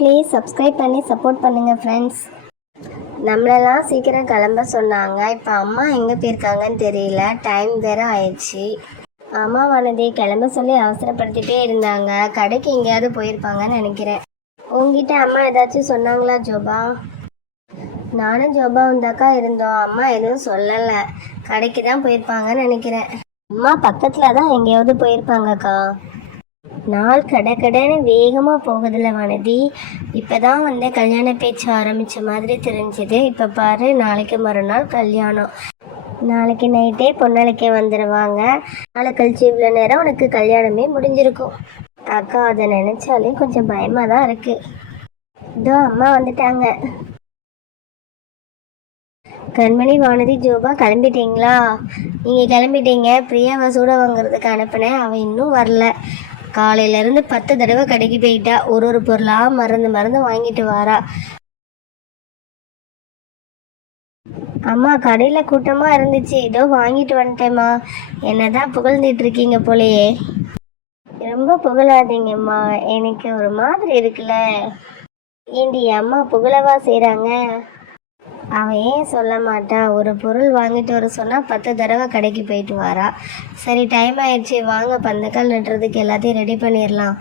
Please subscribe பண்ணி support பண்ணுங்கள் friends. நம்மளெல்லாம் சீக்கிரம் கிளம்ப சொன்னாங்க. இப்போ அம்மா எங்கே போயிருக்காங்கன்னு தெரியல. டைம் வேறு ஆயிடுச்சு. அம்மா வானதி கிளம்ப சொல்லி அவசரப்படுத்திட்டே இருந்தாங்க. கடைக்கு எங்கேயாவது போயிருப்பாங்கன்னு நினைக்கிறேன். உங்ககிட்ட அம்மா ஏதாச்சும் சொன்னாங்களா ஜோபா? நானும் ஜோபா உந்தாக்கா இருந்தோம். அம்மா எதுவும் சொல்லலை. கடைக்கு தான் போயிருப்பாங்கன்னு நினைக்கிறேன். அம்மா பக்கத்தில் தான் எங்கேயாவது போயிருப்பாங்கக்கா. நாள் கடைன்னு வேகமாக போகுதுல வானதி. இப்போ தான் வந்து கல்யாண பேச்சு ஆரம்பித்த மாதிரி தெரிஞ்சுது. இப்போ பாரு, நாளைக்கு மறுநாள் கல்யாணம். நாளைக்கு நைட்டே பொண்ணழைக்க வந்துடுவாங்க. நாளை கழிச்சு இவ்வளோ நேரம் உனக்கு கல்யாணமே முடிஞ்சிருக்கும். அக்கா, அதை நினச்சாலே கொஞ்சம் பயமாக தான் இருக்குது. இதோ அம்மா வந்துட்டாங்க. கண்மணி, வானதி, ஜோபா கிளம்பிட்டீங்களா? நீங்கள் கிளம்பிட்டீங்க. பிரியாவை சூட வாங்குறதுக்கு அனுப்பினேன். அவள் இன்னும் வரல. காலையிலேருந்து 10 தடவை கடைக்கு போயிட்டா. ஒரு பொருளாக மருந்து வாங்கிட்டு வாரா. அம்மா, கடையில் கூட்டமாக இருந்துச்சு, இதோ வாங்கிட்டு வந்துட்டேம்மா. என்னதான் புகழ்ந்துட்டு இருக்கீங்க போலையே. ரொம்ப புகழாதீங்கம்மா, எனக்கு ஒரு மாதிரி இருக்குல்ல. ஏண்டி அம்மா புகழவா செய்கிறாங்க? அவன் ஏன் சொல்ல மாட்டா? ஒரு பொருள் வாங்கிட்டு வர சொன்னால் 10 தடவை கடைக்கு போயிட்டு வாரா. சரி, டைம் ஆயிடுச்சு, வாங்க பந்தக்கால் நட்டுறதுக்கு எல்லாத்தையும் ரெடி பண்ணிடலாம்.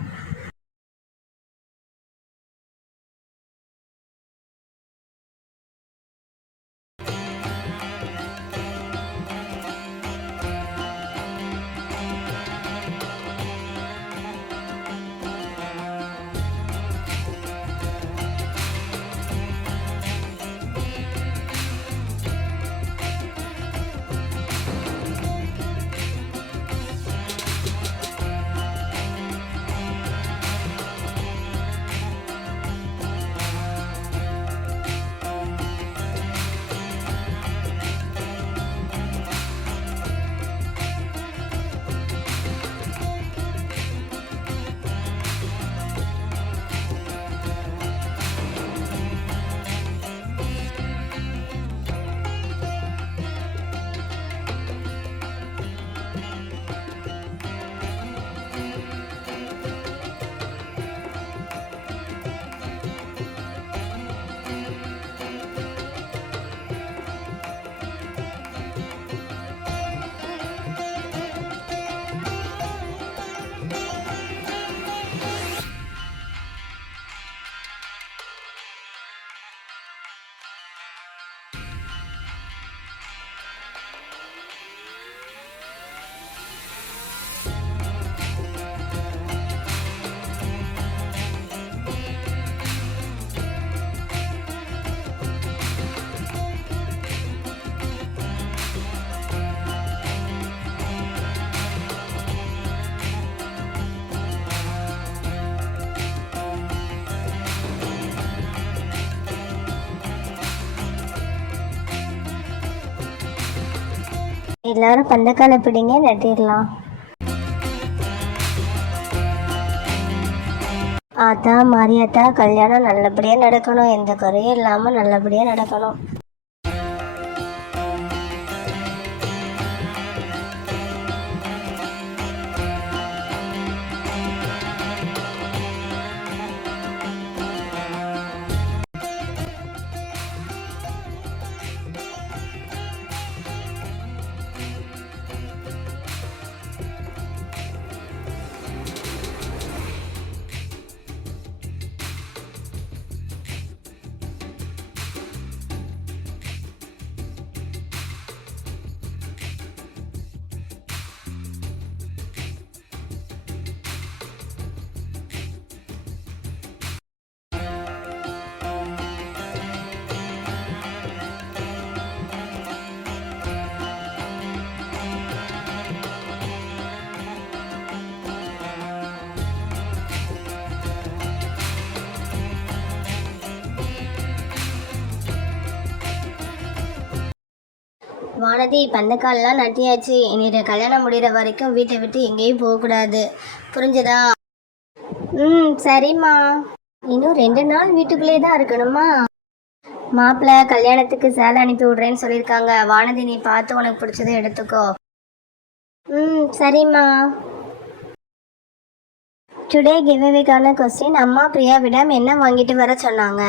எல்லாரும் பந்தக்கால பிடிங்க, நட்டிடலாம். ஆத்தா, மாரியாத்தா, கல்யாணம் நல்லபடியாக நடக்கணும். எந்த குறையும் இல்லாமல் நல்லபடியாக நடக்கணும். வானதி, பந்தக்கால்லாம் நட்டியாச்சு. இனி கல்யாணம் முடிகிற வரைக்கும் வீட்டை விட்டு எங்கேயும் போகக்கூடாது, புரிஞ்சதா? சரிம்மா. இன்னும் 2 நாள் வீட்டுக்குள்ளே தான் இருக்கணுமா? மாப்பிள்ளை கல்யாணத்துக்கு சேலை அனுப்பி விட்றேன்னு சொல்லியிருக்காங்க. வானதி, நீ பார்த்து உனக்கு பிடிச்சதை எடுத்துக்கோ. சரிம்மா. டுடே கிவ்அவேக்கான கொஸ்டின், அம்மா பிரியாவிடம் என்ன வாங்கிட்டு வர சொன்னாங்க?